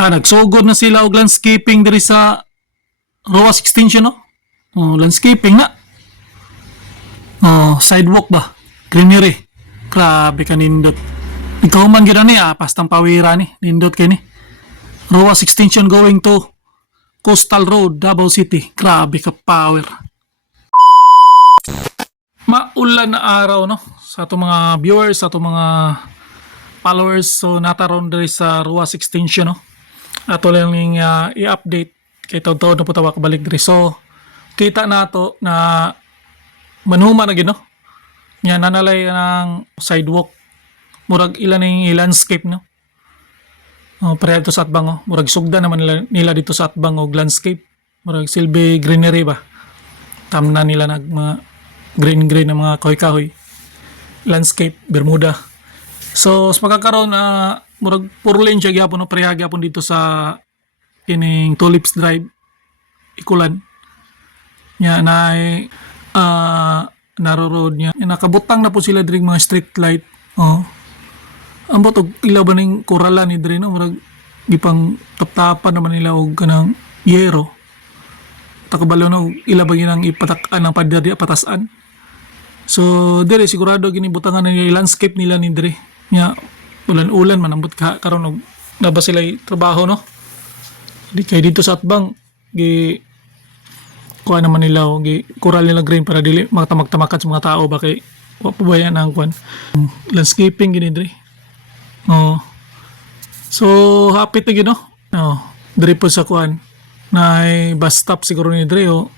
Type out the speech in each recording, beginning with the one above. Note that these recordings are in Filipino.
Nagsugod na sila og landscaping diri sa Roas Extension, no? Landscaping na. Sidewalk ba? Greenery. Grabe ka nindot. Ikaw man gina ni, pastang pawira ni. Nindot kay ni. Roas Extension going to Coastal Road, Davao City. Grabe ka power. Maulan na araw, no? Sa itong mga viewers, sa itong mga followers. So, nataron diri sa Roas Extension, no? Ato lang yung i-update kay taon-taon na po tawa kabalik diri. So, kita na to na manhuma na gino. Yan, nanalay ng sidewalk. Murag ilan yung landscape, no? Pareha to sa atbang, oh. Murag sugda naman nila dito sa atbang o landscape. Murag silbi greenery ba? Tamna nila nag mga green na mga kahoy-kahoy. Landscape, Bermuda. So, sa pagkakaroon, murag puro lane siya gyapon, no? Pareha gyapon dito sa kining Tulips Drive, Ikulan. Nya na narrow road niya. Nakabutang na po sila diri mga street light. Ang botog ilaw ba ning koralan ni diri, no? Murag gipang taptapan naman nila og kanang yero. Takabalo na ila ba ginang ipatak-an ng padari patasan. So diri sigurado gini butangan na nila landscape nila ni diri. Nya ulan-ulan man ambot karon og naba sila trabaho, no? Di kay dito sa atbang gi kuha naman nila o gi coral nila green para dili magtamag-tamakat sa mga tao ba kay wa pa bayan ang kuan landscaping gini diri. So happy to gino. Diri po sa kuan na bus stop siguro ni diri o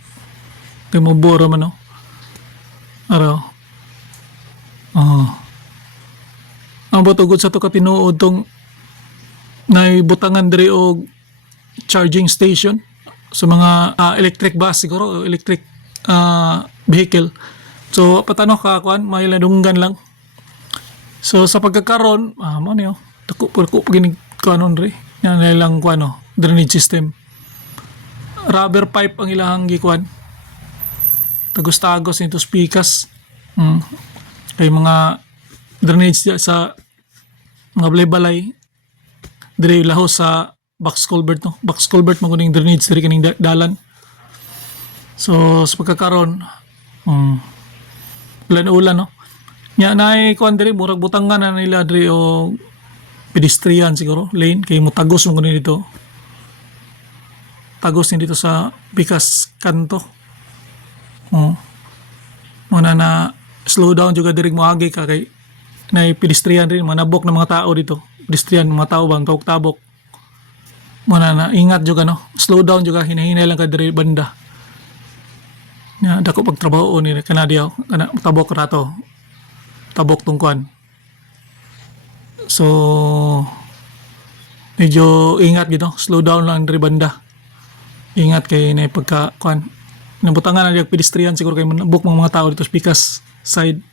kay mo boro man, no? Araw. Ang botugod sa to katinuod tong naibutangan diri og charging station sa mga electric bus siguro, electric vehicle. So patano ka kuan may ladunggan lang. So sa pagkakaron, mo niyo, dako ginig kanon re. Yan lang kuan, no, drainage system. Rubber pipe ang ilang gikuan. Tagos-tagos nito pikas. Kay mga drainage sa mga balay-balay diri lahos sa box culvert, no. Box culvert maguning drainage diri kining dalan. So sa pagkakaron, ulan-ulan, no. Nya nay kuan diri murag butangan na nila diri o pedestrian siguro lane kay mo tagos mo kunin dito. Tagos ni dito sa pikas kanto. Muna na slow down juga diri mo agi ka kay nay pedestrian rin manabok ng mga tao dito. Pedestrian mga tao bang tabok. Muna na ingat juga, no. Slow down juga hinahinay lang ka diri banda. Nya dako pagtrabaho ni kanadiaw kana tabok rato. Tabok tungkuan. So medyo ingat gito, slow down lang diri banda. Ingat kay na pagka kuan nabutangan na yung pedestrian siguro kay manabok mga tao dito sa pikas side.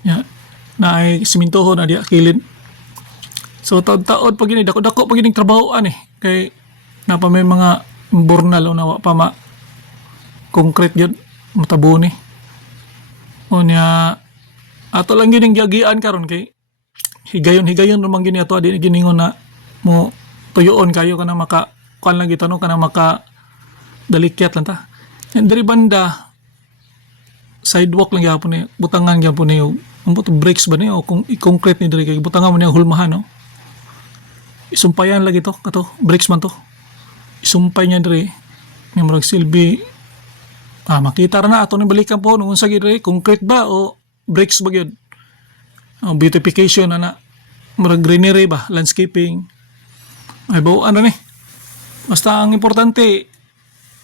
Ya, na ay simintoho na diya kilid. So taon-taon pag gini dako-dako pag gining trabahoan kay napa may mga bornal o nawa pa ma concrete gyud matabo ni. Unya ato lang gining giagian karon kay higayon naman gini ato adi giningon na mo tuyoon kayo kana maka kuan lang gitano kana maka dalikyat lang ta. And diri banda sidewalk lang gyapon ni butangan gyapon ni ambot brakes ba ni o kung i-concrete ni diri kay butangan mo ni hulmahan, no. Isumpayan lagi to kato brakes man to. Isumpay niya diri ni murag silbi makita ra na ato ni balikan po nung unsa gid concrete ba o brakes ba gyud. Beautification ana murag greenery ba, landscaping. Ay bao ano ni. Basta ang importante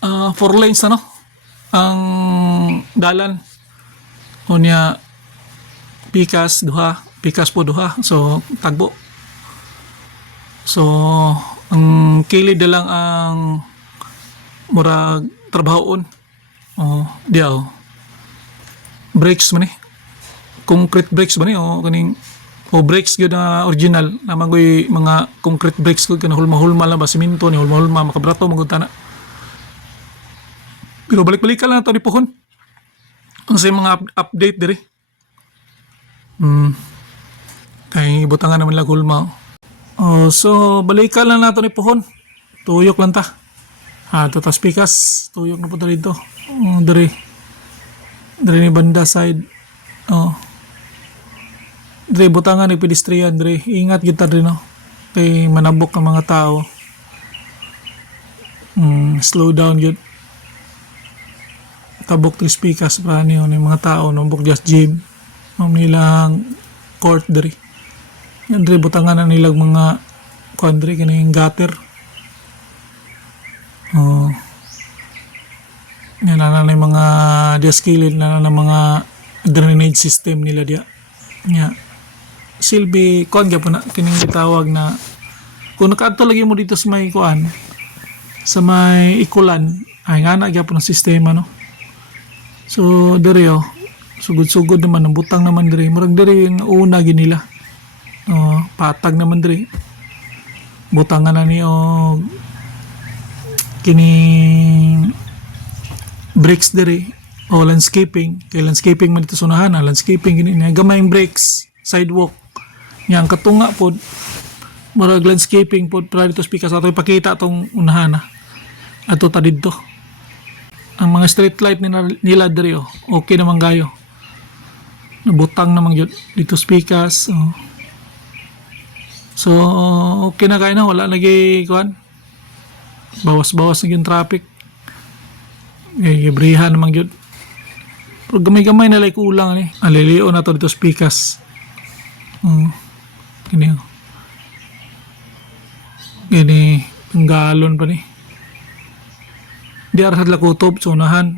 4 lanes na, no. Ang dalan unya pikas po duha so tagbo. So ang kilid na lang ang murag trabahoon. Diaw. Brakes man concrete brakes ba ni o kaning brakes gyud na original na magoy mga concrete brakes ko kana hulma-hulma lang ba semento ni hulma-hulma makabrato magud tana. Pero balik-balikan lang to ni pohon. Ang say mga update diri. Kay butangan naman lang hulma. Oh, so balikan lang nato ni Puhon. Tuyok lang ta. Tas pikas. Tuyok na po ta dito. Dari. Dari ni banda side. Oh. Dari butangan ni pedestrian. Dari ingat kita rin no. Kay manabok ang mga tao. Slow down yun. Tabok to pikas pa niyo ni mga tao. Nabok just gym. Nilang court dari. Yan dari butangan na nilang mga kuandri kini yung gutter. Oh. Yan na yung mga diaskilid na mga drainage system nila dia. Nya silbi kuan gyapon na kining gitawag na kung nakaadto lagi mo dito sa may kuan sa may ikulan ay nga na gyapon ang sistema no. So diri sugod-sugod naman ang butang naman diri murag diri ang una ginila. Patag naman diri. Butangan na ni og kining bricks diri o landscaping kay landscaping man dito sunahan landscaping gini na gamayng bricks sidewalk yang katunga pod murag landscaping pod para dito speaker sa ato ipakita atong unahan ato ta didto ang mga street light nila diri okay naman gayo nabutang naman yun dito speakers so okay na kayo na wala lagi kuan bawas-bawas na yung traffic gibrihan naman yun pero gamay-gamay na like ulang ni alilio na to dito speakers gini panggalon pa ni di arasad lakutob sa unahan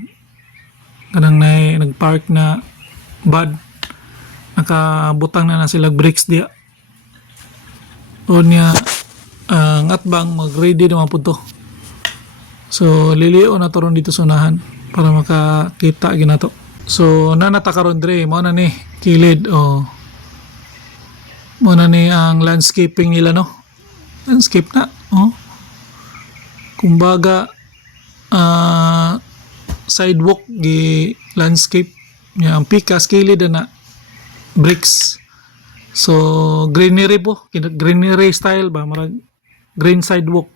kanang na nagpark na bad nakabutang na sila bricks dia o niya ngatbang mag ready naman po to. So lilio na to ron dito sa unahan para makakita ginato. So nanatakaron dre mo na ni kilid mo na ni ang landscaping nila no. Landscape na kumbaga sidewalk gi landscape nya ang pikas kilid na bricks. So greenery po, greenery style ba marag green sidewalk.